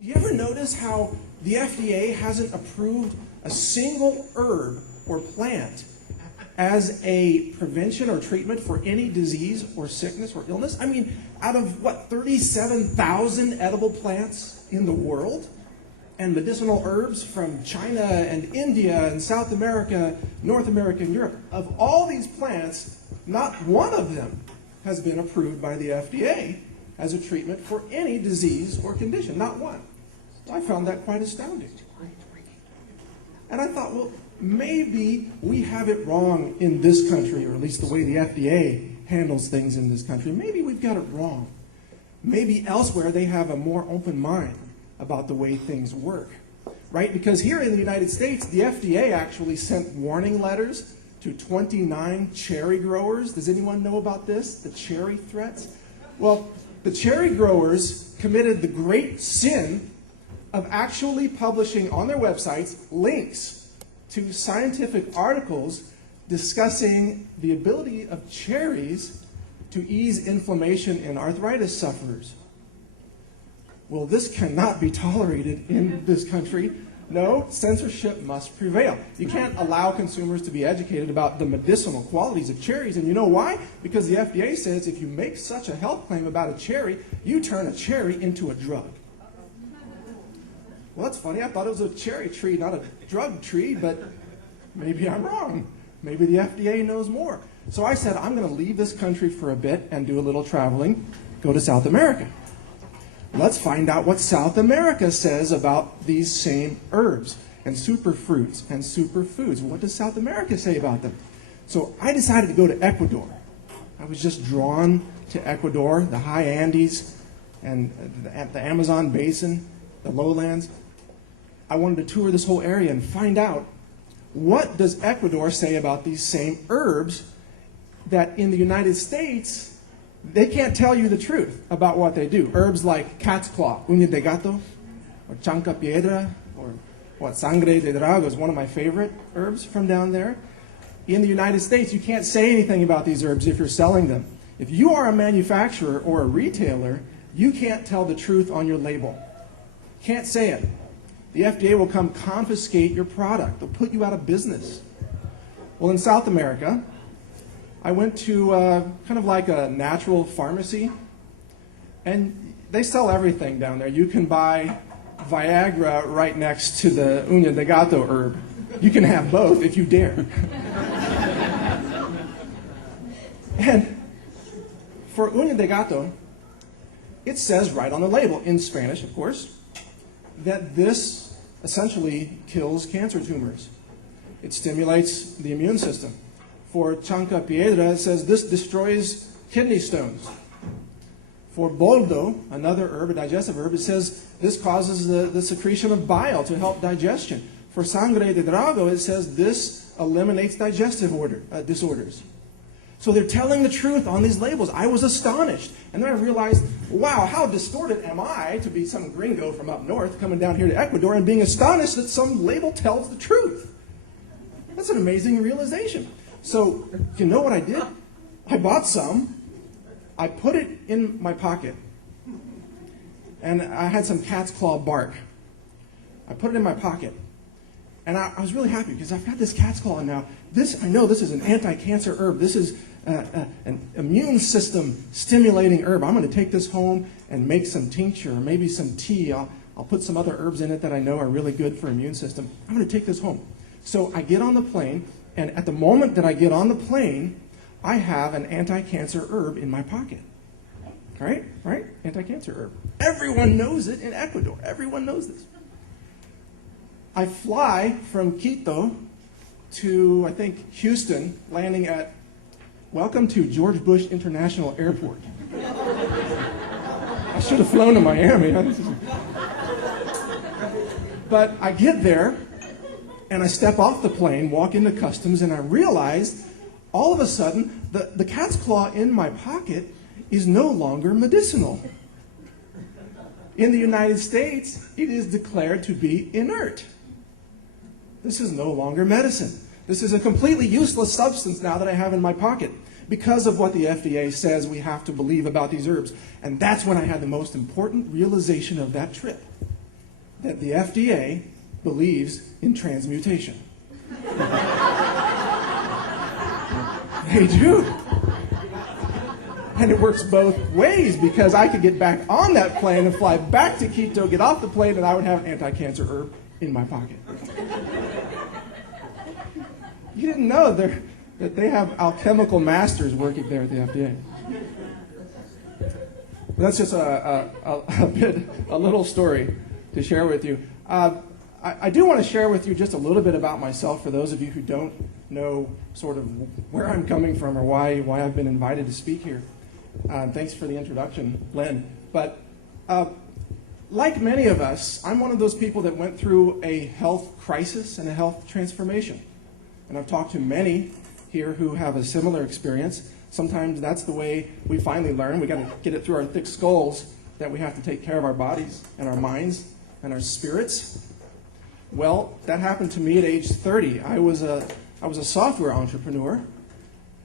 Do you ever notice how the FDA hasn't approved a single herb or plant as a prevention or treatment for any disease or sickness or illness? I mean, out of, 37,000 edible plants in the world? And medicinal herbs from China and India and South America, North America and Europe. Of all these plants, not one of them has been approved by the FDA as a treatment for any disease or condition. Not one. So I found that quite astounding. And I thought, well, maybe we have it wrong in this country, or at least the way the FDA handles things in this country. Maybe we've got it wrong. Maybe elsewhere they have a more open mind about the way things work, right? Because here in the United States, the FDA actually sent warning letters to 29 cherry growers. Does anyone know about this, the cherry threats? Well, the cherry growers committed the great sin of actually publishing on their websites links to scientific articles discussing the ability of cherries to ease inflammation in arthritis sufferers. Well, this cannot be tolerated in this country. No, censorship must prevail. You can't allow consumers to be educated about the medicinal qualities of cherries. And you know why? Because the FDA says if you make such a health claim about a cherry, you turn a cherry into a drug. Well, that's funny. I thought it was a cherry tree, not a drug tree, but maybe I'm wrong. Maybe the FDA knows more. So I said, I'm going to leave this country for a bit and do a little traveling, go to South America. Let's find out what South America says about these same herbs and superfruits and superfoods. What does South America say about them? So I decided to go to Ecuador. I was just drawn to Ecuador, the high Andes and the Amazon basin, the lowlands. I wanted to tour this whole area and find out, what does Ecuador say about these same herbs that in the United States they can't tell you the truth about what they do. Herbs like cat's claw, uña de gato, or chanca piedra, or sangre de drago is one of my favorite herbs from down there. In the United States, you can't say anything about these herbs if you're selling them. If you are a manufacturer or a retailer, you can't tell the truth on your label. Can't say it. The FDA will come confiscate your product. They'll put you out of business. Well, in South America, I went to kind of like a natural pharmacy, and they sell everything down there. You can buy Viagra right next to the uña de gato herb. You can have both if you dare. And for uña de gato, it says right on the label, in Spanish, of course, that this essentially kills cancer tumors. It stimulates the immune system. For chanca piedra, it says this destroys kidney stones. For boldo, another herb, a digestive herb, it says this causes the secretion of bile to help digestion. For sangre de drago, it says this eliminates digestive disorders. So they're telling the truth on these labels. I was astonished. And then I realized, wow, how distorted am I to be some gringo from up north coming down here to Ecuador and being astonished that some label tells the truth. That's an amazing realization. So, you know what I did? I bought some. I put it in my pocket. And I had some cat's claw bark. I put it in my pocket. And I was really happy because I've got this cat's claw now. I know this is an anti-cancer herb. This is an immune system stimulating herb. I'm going to take this home and make some tincture or maybe some tea. I'll put some other herbs in it that I know are really good for immune system. I'm going to take this home. So I get on the plane, and at the moment that I get on the plane, I have an anti-cancer herb in my pocket. Right? Anti-cancer herb. Everyone knows it in Ecuador. Everyone knows this. I fly from Quito to, I think, Houston, landing at welcome to George Bush International Airport. I should have flown to Miami. But I get there, and I step off the plane, walk into customs, and I realized all of a sudden the cat's claw in my pocket is no longer medicinal. In the United States, it is declared to be inert. This is no longer medicine. This is a completely useless substance now that I have in my pocket because of what the FDA says we have to believe about these herbs. And that's when I had the most important realization of that trip. that the FDA believes in transmutation. They do. And it works both ways, because I could get back on that plane and fly back to Quito, get off the plane, and I would have an anti-cancer herb in my pocket. You didn't know that they have alchemical masters working there at the FDA. That's just a little story to share with you. I do want to share with you just a little bit about myself for those of you who don't know sort of where I'm coming from or why I've been invited to speak here. Thanks for the introduction, Len. But like many of us, I'm one of those people that went through a health crisis and a health transformation. And I've talked to many here who have a similar experience. Sometimes that's the way we finally learn. We got to get it through our thick skulls that we have to take care of our bodies and our minds and our spirits. Well, that happened to me at age 30. I was a software entrepreneur.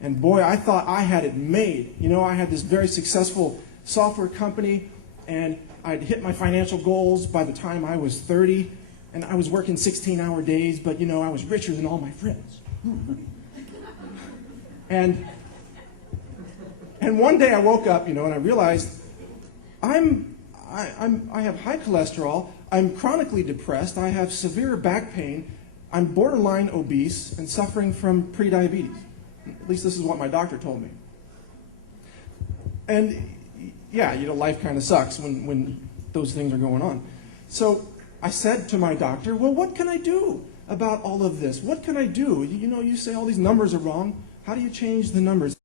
And boy, I thought I had it made. You know, I had this very successful software company, and I'd hit my financial goals by the time I was 30, and I was working 16-hour days, but, you know, I was richer than all my friends. And one day I woke up, you know, and I realized I have high cholesterol, I'm chronically depressed, I have severe back pain, I'm borderline obese, and suffering from prediabetes. At least this is what my doctor told me. And yeah, you know, life kind of sucks when those things are going on. So I said to my doctor, well, what can I do about all of this? What can I do? You know, you say all these numbers are wrong. How do you change the numbers?